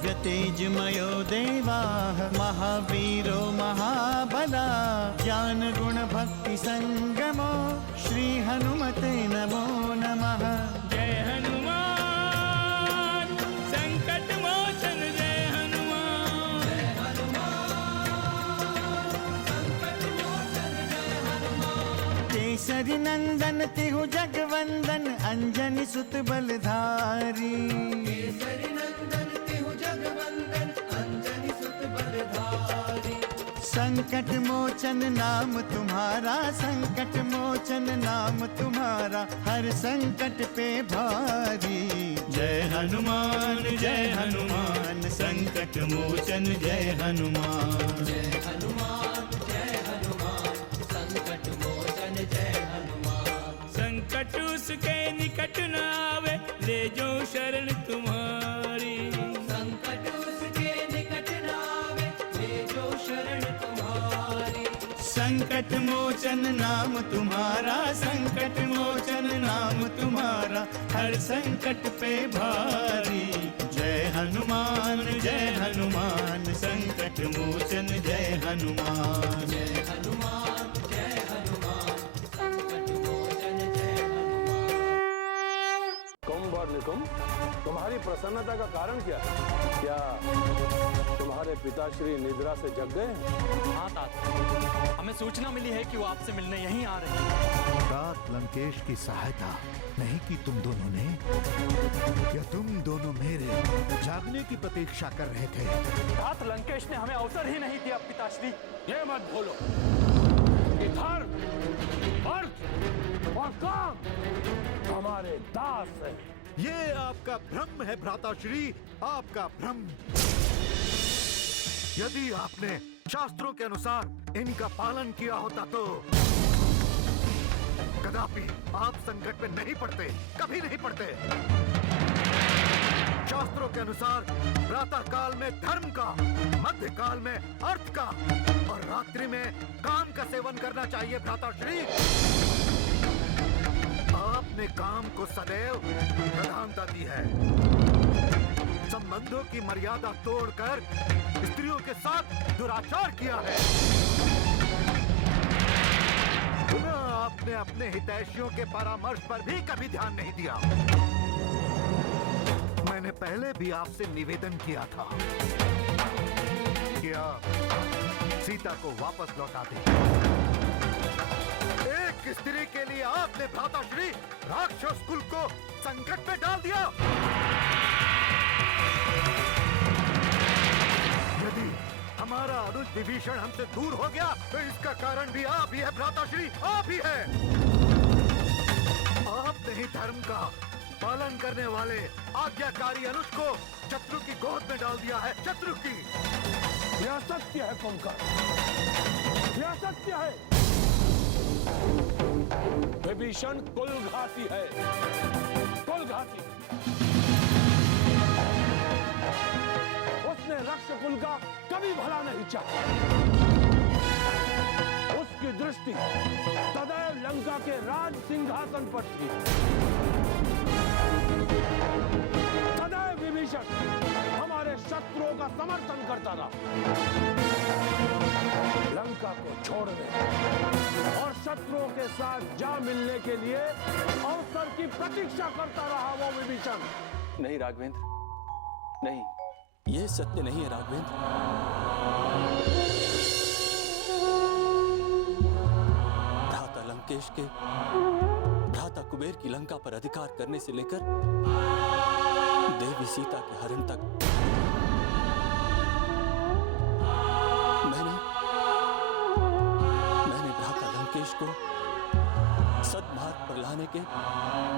भव्य तेजमयो देवाः महावीरो महाबला ज्ञान गुण भक्ति संगमो श्री हनुमते नमो नमः। जय हनुमान संकट मोचन जय हनुमान। जय हनुमान संकट मोचन जय हनुमान। केसरी नंदन तिहु जगवंदन अंजनी सुत बलधारी। केसरी नंदन तिहु जगवंदन अंजनी सुत बलधारी। संकट मोचन नाम तुम्हारा संकट मोचन नाम तुम्हारा हर संकट पे भारी। जय हनुमान संकट मोचन जय हनुमान। जय हनुमान संकट मोचन जय हनुमान। संकट उसके निकट न आवे ले जो शरण तुम्हारी। संकट उसके निकट न आवे ले जो शरण तुम्हारी। संकट मोचन नाम तुम्हारा संकट मोचन नाम तुम्हारा हर संकट पे भारी। जय हनुमान संकट मोचन जय हनुमान। जय हनुमान संकट मोचन जय हनुमान। कुंभ और निकुंभ, तुम्हारी प्रसन्नता का कारण क्या है? क्या तुम्हारे पिताश्री निद्रा से जग गए? हाँ तात, हमें सूचना मिली है कि वो आपसे मिलने यहीं आ रहे हैं। तात लंकेश की सहायता नहीं की तुम दोनों ने, या तुम दोनों मेरे जागने की प्रतीक्षा कर रहे थे? तात लंकेश ने हमें अवसर ही नहीं दिया पिताश्री। ये मत भूलो कि धर्म, अर्थ और काम हमारे दास है। ये आपका भ्रम है भ्राताश्री, आपका भ्रम। यदि आपने शास्त्रों के अनुसार इनका पालन किया होता तो कदापि आप संकट में नहीं पड़ते, कभी नहीं पड़ते। शास्त्रों के अनुसार प्रातः काल में धर्म का, मध्य काल में अर्थ का और रात्रि में काम का सेवन करना चाहिए भ्राताश्री। आपने काम को सदैव प्रधानता दी है। संबंधों की मर्यादा तोड़कर स्त्रियों के साथ दुराचार किया है। पुनः आपने अपने हितैषियों के परामर्श पर भी कभी ध्यान नहीं दिया। मैंने पहले भी आपसे निवेदन किया था कि आप सीता को वापस लौटा दें। एक स्त्री के लिए आपने भ्राताश्री राक्षस कुल को संकट में डाल दिया। यदि हमारा अनुज विभीषण हमसे दूर हो गया तो इसका कारण भी आप ही है भ्राताश्री, आप ही है। आपने ही धर्म का पालन करने वाले आज्ञाकारी अनुज को शत्रु की गोद में डाल दिया है, शत्रु की। यह सत्य है कुंभकर्ण, यह सत्य है। विभीषण कुलघाती है, कुलघाती। उसने रक्ष कुल का कभी भला नहीं चाहा। उसकी दृष्टि सदैव लंका के राज सिंहासन पर थी। सदैव विभीषण हमारे शत्रुओं का समर्थन करता रहा। लंका को छोड़ने और शत्रुओं के साथ जा मिलने के लिए अवसर की प्रतीक्षा करता रहा वो विभीषण। नहीं राघवेंद्र, नहीं, यह सत्य नहीं है राघवेंद्र। भ्राता लंकेश के भ्राता कुबेर की लंका पर अधिकार करने से लेकर देवी सीता के हरण तक मैंने भ्राता लंकेश को सद्मार्ग पर लाने के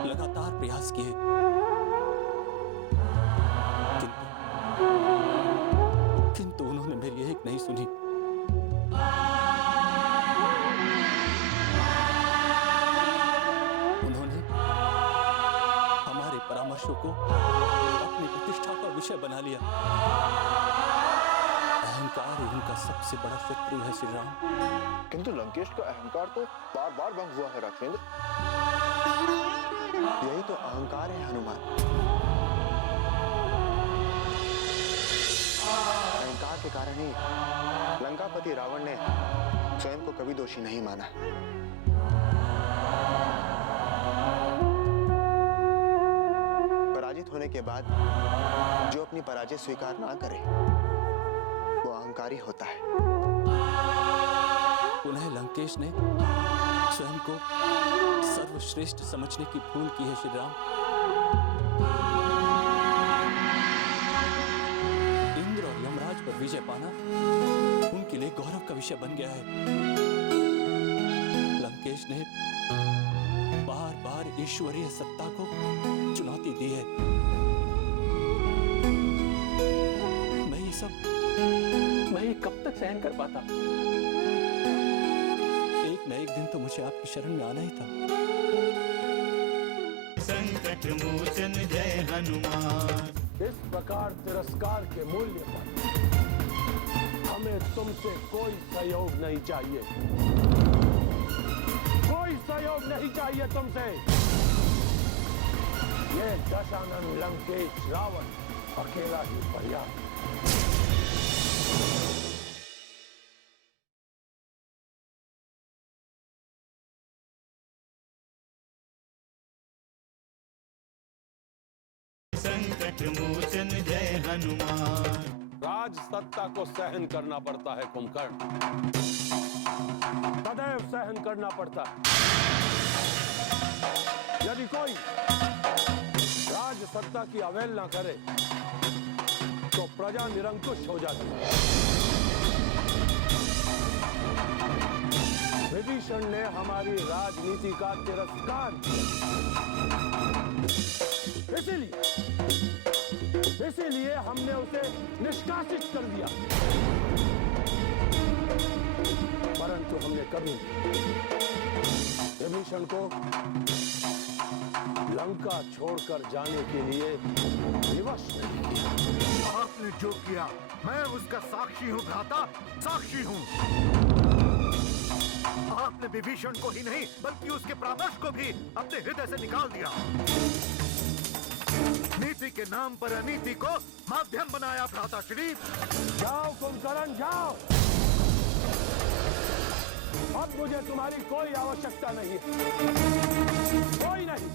लगातार प्रयास किए, किंतु उन्होंने मेरी एक नहीं सुनी। उन्होंने हमारे परामर्शों को अपनी प्रतिष्ठा का विषय बना लिया। अहंकार उनका सबसे बड़ा शत्रु है श्री राम। किंतु लंकेश का अहंकार तो बार बार भंग हुआ है राघवेंद्र। यही तो अहंकार है हनुमान। नहीं, लंकापति रावण ने स्वयं को कभी दोषी नहीं माना। पराजित होने के बाद जो अपनी पराजय स्वीकार ना करे वो अहंकारी होता है। उन्हें लंकेश ने स्वयं को सर्वश्रेष्ठ समझने की भूल की है। श्री राम, इंद्र और यमराज पर विजय पाना उनके लिए गौरव का विषय बन गया है। लंकेश ने बार बार ईश्वरीय सत्ता को चुनौती दी है। मैं ये कब तक सहन कर पाता? एक न एक दिन तो मुझे आपकी शरण में आना ही था। संकट मोचन जय हनुमान। इस प्रकार तिरस्कार के मूल्य पर हमें तुमसे कोई सहयोग नहीं चाहिए, कोई सहयोग नहीं चाहिए तुमसे। ये दशानन लंकेश रावण अकेला ही पर्याप्त। संकट मोचन जय हनुमान। राज सत्ता को सहन करना पड़ता है कुंभकर्ण, सदैव सहन करना पड़ता है। यदि कोई राज सत्ता की अवहेलना करे तो प्रजा निरंकुश हो जाती है। विभीषण ने हमारी राजनीति का तिरस्कार किया, इसीलिए हमने उसे निष्कासित कर दिया। परंतु हमने कभी विभीषण को लंका छोड़कर जाने के लिए विवश नहीं किया। आपने जो किया मैं उसका साक्षी हूँ भ्राता, साक्षी हूँ। आपने विभीषण को ही नहीं बल्कि उसके परामर्श को भी अपने हृदय से निकाल दिया। नीति के नाम पर अनीति को माध्यम बनाया भ्राता श्री। जाओ कुंभकर्ण जाओ, अब मुझे तुम्हारी कोई आवश्यकता नहीं है, कोई नहीं।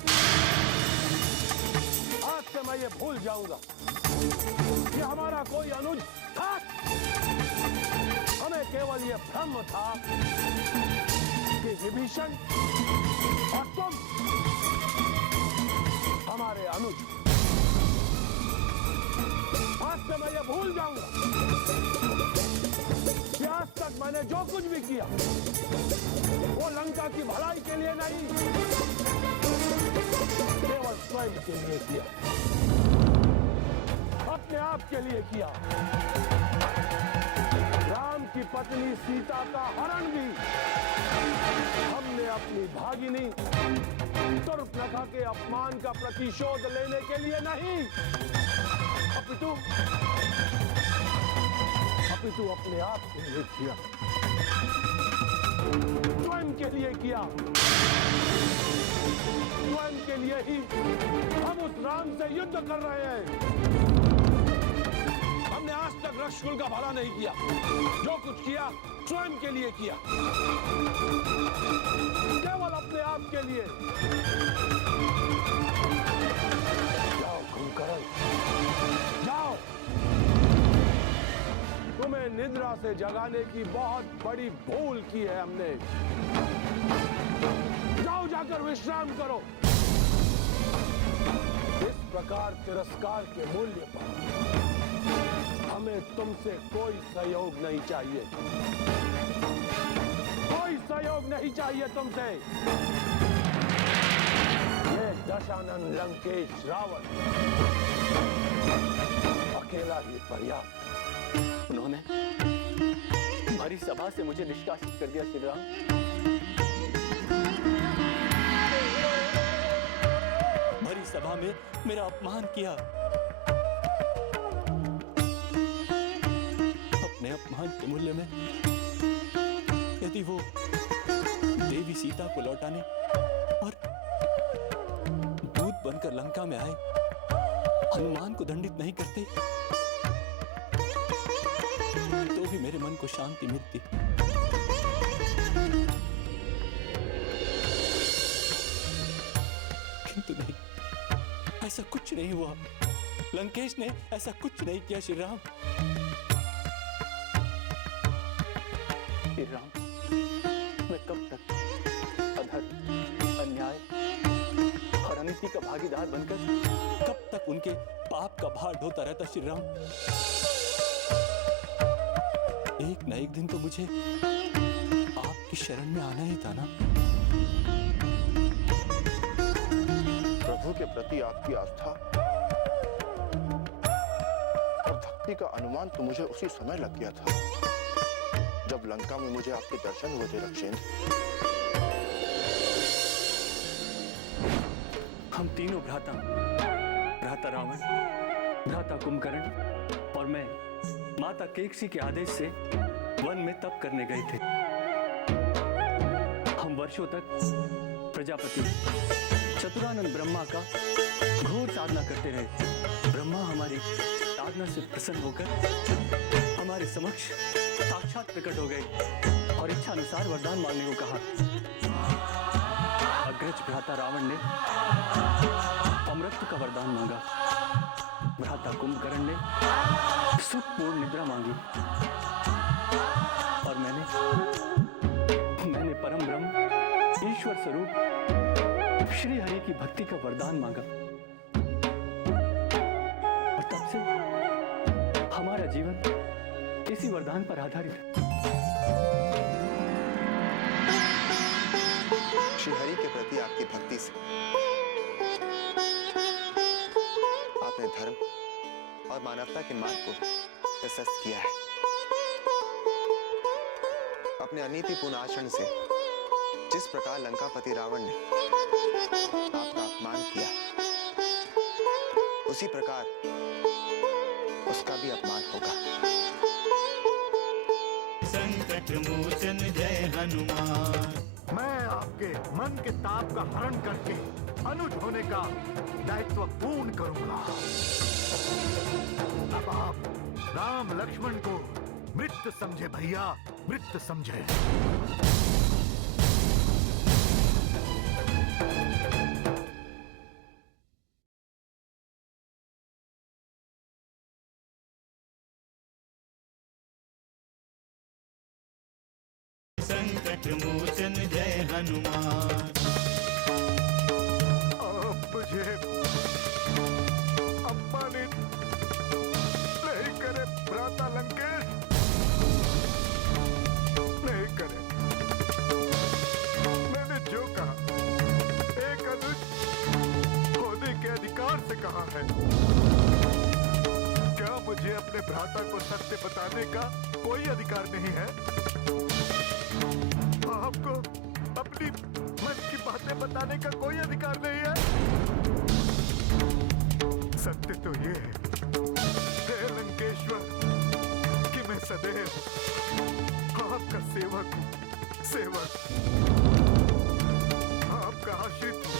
आज से मैं ये भूल जाऊंगा कि हमारा कोई अनुज था। हमें केवल ये भ्रम था कि विभीषण और तुम हमारे अनुज। आज से मैं ये भूल जाऊंगा कि आज तक मैंने जो कुछ भी किया वो लंका की भलाई के लिए नहीं, केवल स्वयं के लिए किया, अपने आप के लिए किया। राम की पत्नी सीता का हरण भी हमने अपनी भागिनी शूर्पणखा के अपमान का प्रतिशोध लेने के लिए नहीं, अपितु अपने आप के लिए किया, स्वयं के लिए किया। स्वयं के लिए ही हम उस राम से युद्ध कर रहे हैं। हमने आज तक रक्षकुल का भला नहीं किया, जो कुछ किया स्वयं के लिए किया, केवल अपने आप के लिए। जाओ कुंभकर्ण जाओ, तुम्हें निद्रा से जगाने की बहुत बड़ी भूल की है हमने। जाओ जाकर विश्राम करो। इस प्रकार तिरस्कार के मूल्य पर हमें तुमसे कोई सहयोग नहीं चाहिए, कोई सहयोग नहीं चाहिए तुमसे। ये दशानन लंकेश रावण अकेला ही पर्याप्त। उन्होंने हमारी सभा से मुझे निष्कासित कर दिया। श्री राम, हमारी सभा में मेरा अपमान किया। अपने अपमान के मूल्य में यदि वो देवी सीता को लौटाने और दूत बनकर लंका में आए हनुमान को दंडित नहीं करते तो को शांति मिलती। किंतु नहीं, ऐसा कुछ नहीं हुआ। लंकेश ने ऐसा कुछ नहीं किया। श्री राम, श्री राम, मैं कब तक अधर्म, अन्याय और अनिति का भागीदार बनकर कब तक उनके पाप का भार ढोता रहता? श्री राम, एक न एक दिन तो मुझे आपकी शरण में आना ही था ना। प्रभु के प्रति आपकी आस्था और भक्ति का अनुमान तो मुझे उसी समय लग गया था जब लंका में मुझे आपके दर्शन हुए थे रक्षेंद्र। हम तीनों भ्राता, भ्राता रावण, भ्राता कुंभकर्ण और मैं माता केकसी के आदेश से वन में तप करने गए थे। हम वर्षों तक प्रजापति चतुरानंद ब्रह्मा का घोर साधना करते रहे। ब्रह्मा हमारी साधना से प्रसन्न होकर हमारे समक्ष साक्षात प्रकट हो गए और इच्छा अनुसार वरदान मांगने को कहा। अग्रज भ्राता रावण ने अमृत का वरदान मांगा। भ्राता कुंभकर्ण ने सुखपूर्ण निद्रा मांगी और मैंने परम ब्रह्म ईश्वर स्वरूप श्री हरि की भक्ति का वरदान मांगा। और तब से हमारा जीवन इसी वरदान पर आधारित है। श्री हरि के प्रति आपकी भक्ति से आपने धर्म और मानवता के मार्ग को प्रशस्त किया है। अपने अनीतिपूर्ण आचरण से जिस प्रकार लंकापति रावण ने आपका अपमान किया, उसी प्रकार उसका भी अपमान होगा। संकट मोचन जय हनुमान। मैं आपके मन के ताप का हरण करके अनुज होने का दायित्व पूर्ण करूंगा। अब आप राम लक्ष्मण को मृत समझे भैया, मृत समझे। संकट मोचन जय हनुमान। आप मुझे अपमानित नहीं करे भ्राता लंकेश, नहीं करे। मैंने जो कहा एक अनुज होने के अधिकार से कहा है। क्या मुझे अपने भ्राता को सत्य बताने का कोई अधिकार नहीं है? आपको अपनी मन की बातें बताने का कोई अधिकार नहीं है? सत्य तो ये है हे लंकेश्वर कि मैं सदैव आपका सेवक हूं, सेवक, आपका आश्रित हूं,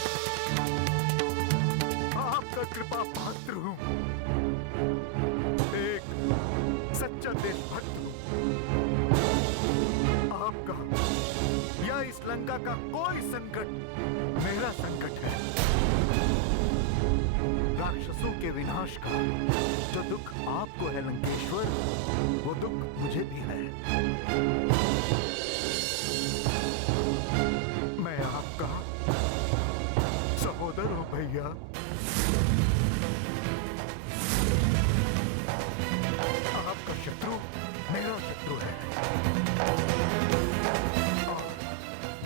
आपका कृपा पात्र हूं, एक सच्चा देशभक्त हूं। आपका या इस लंका का कोई संकट मेरा संकट है। राक्षसों के विनाश का जो दुख आपको है लंकेश्वर, वो दुख मुझे भी है। मैं आपका सहोदर हूं भैया। आपका शत्रु मेरा शत्रु है।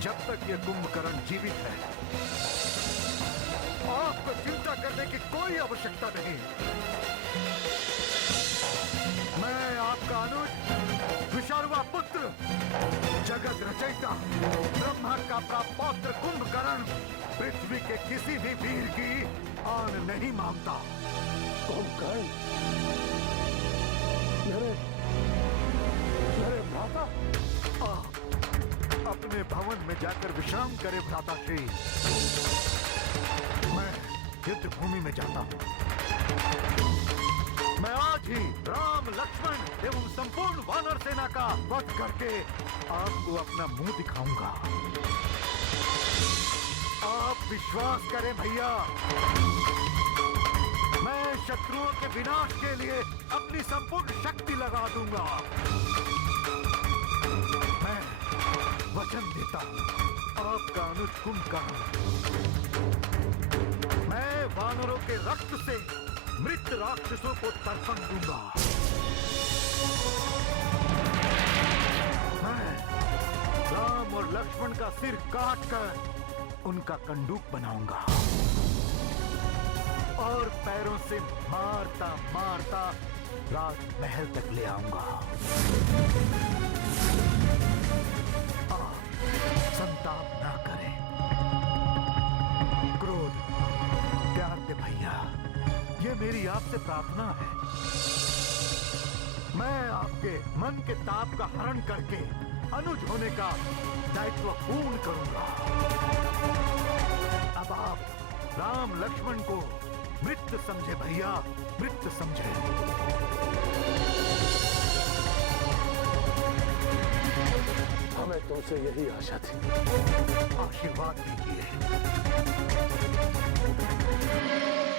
जब तक ये कुंभकर्ण जीवित है, आपको चिंता करने की कोई आवश्यकता नहीं। मैं आपका अनुज, विशारवा पुत्र, जगत रचयिता, ब्रह्मा का प्राप्त पौत्र कुंभकर्ण पृथ्वी के किसी भी वीर की आन नहीं मांगता। कुंभकर्ण, मेरे भ्राता, अपने भवन में जाकर विश्राम करे भ्राता श्री। मैं युद्ध भूमि में जाता हूं। मैं आज ही राम, लक्ष्मण एवं संपूर्ण वानर सेना का वध करके आपको अपना मुंह दिखाऊंगा। आप विश्वास करें भैया, मैं शत्रुओं के विनाश के लिए अपनी संपूर्ण शक्ति लगा दूंगा। मैं वचन देता हूं, आपका अनुज कुंभकर्ण, मैं वानरों के रक्त से मृत राक्षसों को तर्पण दूंगा। मैं राम और लक्ष्मण का सिर काटकर उनका कंडूक बनाऊंगा और पैरों से मारता मारता राजमहल तक ले आऊंगा। आप संताप ना करें, क्रोध त्याग दे भैया, ये मेरी आपसे प्रार्थना है। मैं आपके मन के ताप का हरण करके अनुज होने का दायित्व पूर्ण करूंगा। अब आप राम लक्ष्मण को मृत समझे भैया, मृत समझे। हमें तुमसे यही आशा थी। आशीर्वाद दीजिए।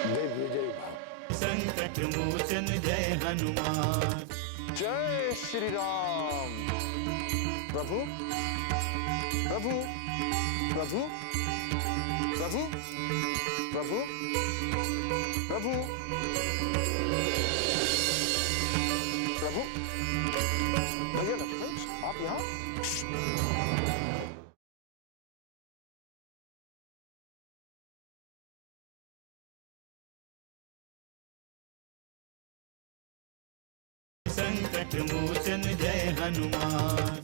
दिग्विजय भव। संकट मोचन जय हनुमान। जय श्री राम। प्रभु प्रभु प्रभु प्रभु प्रभु प्रभु प्रभु। भैया लक्ष्मण, आप यहाँ? संकट मोचन जय हनुमान।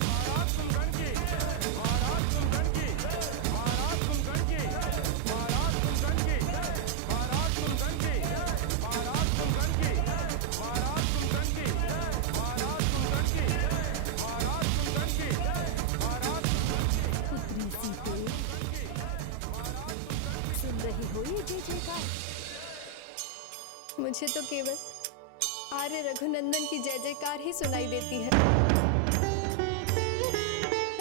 मुझे तो केवल आर्य रघुनंदन की जय जयकार ही सुनाई देती है।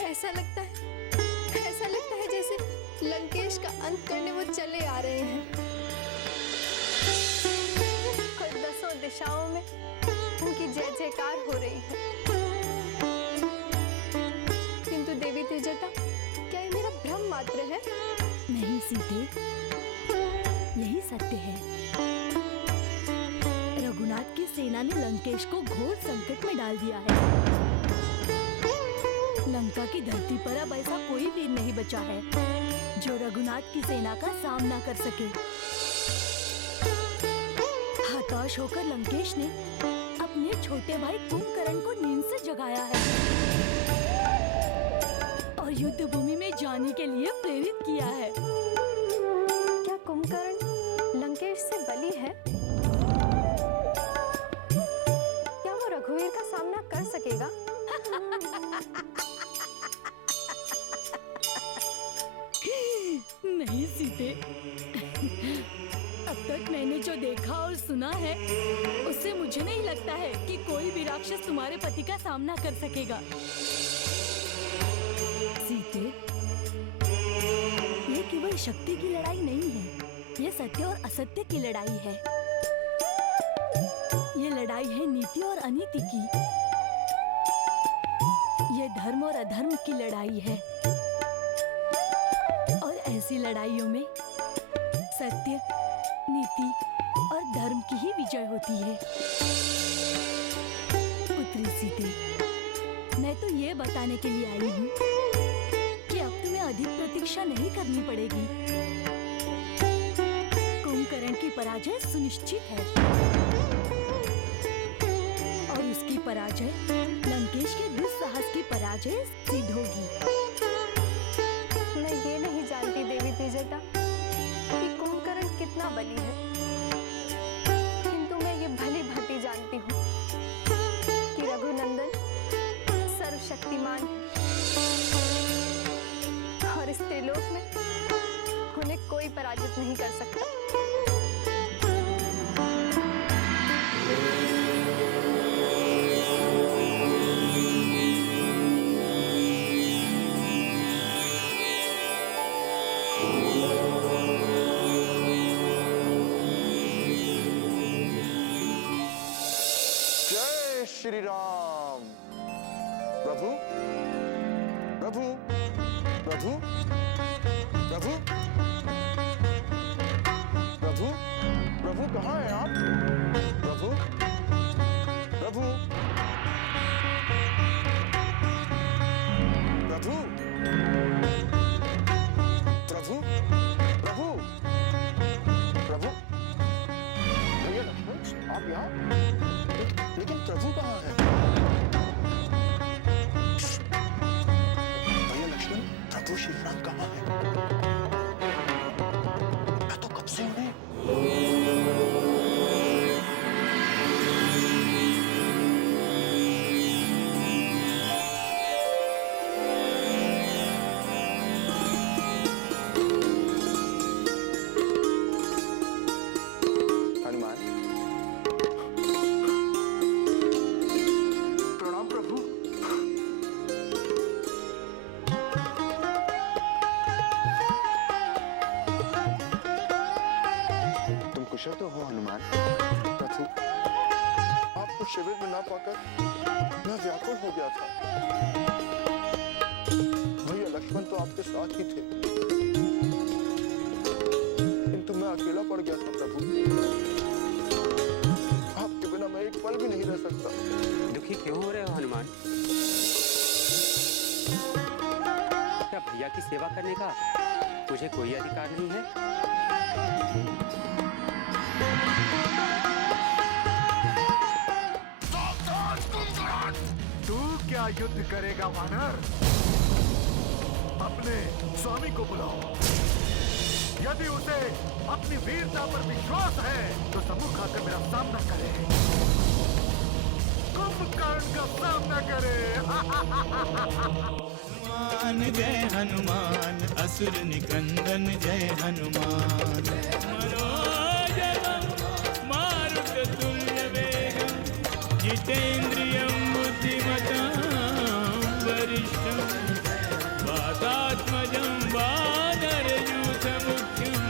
ऐसा लगता है जैसे लंकेश का अंत करने वो चले आ रहे हैं। और दसों दिशाओं में उनकी जय जयकार हो रही है। किंतु देवी त्रिजटा, क्या ये मेरा भ्रम मात्र है? नहीं सीते, यही सत्य है। रघुनाथ की सेना ने लंकेश को घोर संकट में डाल दिया है। लंका की धरती पर अब ऐसा कोई वीर नहीं बचा है जो रघुनाथ की सेना का सामना कर सके। हताश होकर लंकेश ने अपने छोटे भाई कुंभकर्ण को नींद से जगाया है और युद्ध भूमि में जाने के लिए प्रेरित किया है। क्या कुंभकर्ण लंकेश से बली है? क्या वो रघुवीर का सामना कर सकेगा? नहीं सीते, अब तक मैंने जो देखा और सुना है उससे मुझे नहीं लगता है कि कोई भी राक्षस तुम्हारे पति का सामना कर सकेगा। सीते, ये केवल शक्ति की लड़ाई नहीं है, ये सत्य और असत्य की लड़ाई है। ये लड़ाई है नीति और अनीति की। ये धर्म और अधर्म की लड़ाई है। और ऐसी लड़ाइयों में सत्य, नीति और धर्म की ही विजय होती है। पुत्री सीते, मैं तो ये बताने के लिए आई हूँ कि अब तुम्हें अधिक प्रतीक्षा नहीं करनी पड़ेगी। कुंभकर्ण की पराजय सुनिश्चित है और उसकी पराजय लंकेश के दुस्साहस की पराजय सिद्ध होगी। मैं ये नहीं जानती देवी त्रिजटा कि कुंभकर्ण कितना बली है, किंतु मैं ये भली भांति जानती हूँ कि रघुनंदन सर्वशक्तिमान है और इस त्रिलोक में उन्हें कोई पराजित नहीं कर सकता। जय श्री राम। प्रभु प्रभु प्रभु प्रभु प्रभु प्रभु कहाँ हैं आप? प्रभु प्रभु प्रभु प्रभु प्रभु प्रभु भैया लक्ष्मण आप यहाँ? लेकिन प्रभु कहाँ है? भैया लक्ष्मण प्रभु श्री राम कहाँ है? मैं तो कब से उन्हें कुशल तो हो हनुमान? प्रभु आपको शिविर में ना पाकर मैं व्याकुल हो गया था। भैया लक्ष्मण तो आपके साथ ही थे, किंतु मैं अकेला पड़ गया था। प्रभु आपके बिना मैं एक पल भी नहीं रह सकता। दुखी क्यों हो रहे हो हनुमान? क्या भैया की सेवा करने का मुझे कोई अधिकार नहीं है? तू क्या युद्ध करेगा वानर? अपने स्वामी को बुलाओ। यदि उसे अपनी वीरता पर विश्वास है तो सम्मुख आकर मेरा सामना करे, कुंभकर्ण का सामना करे। हनुमान जय हनुमान, असुर निकंदन जय हनुमान। मनोजवं मारुततुल्यवेगं जितेन्द्रियं बुद्धिमतां वरिष्ठं वातात्मजं वानरयूथमुख्यं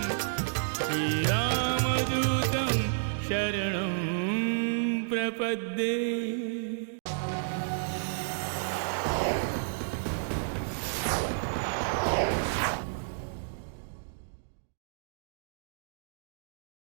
श्रीरामदूतं शरणं प्रपद्ये।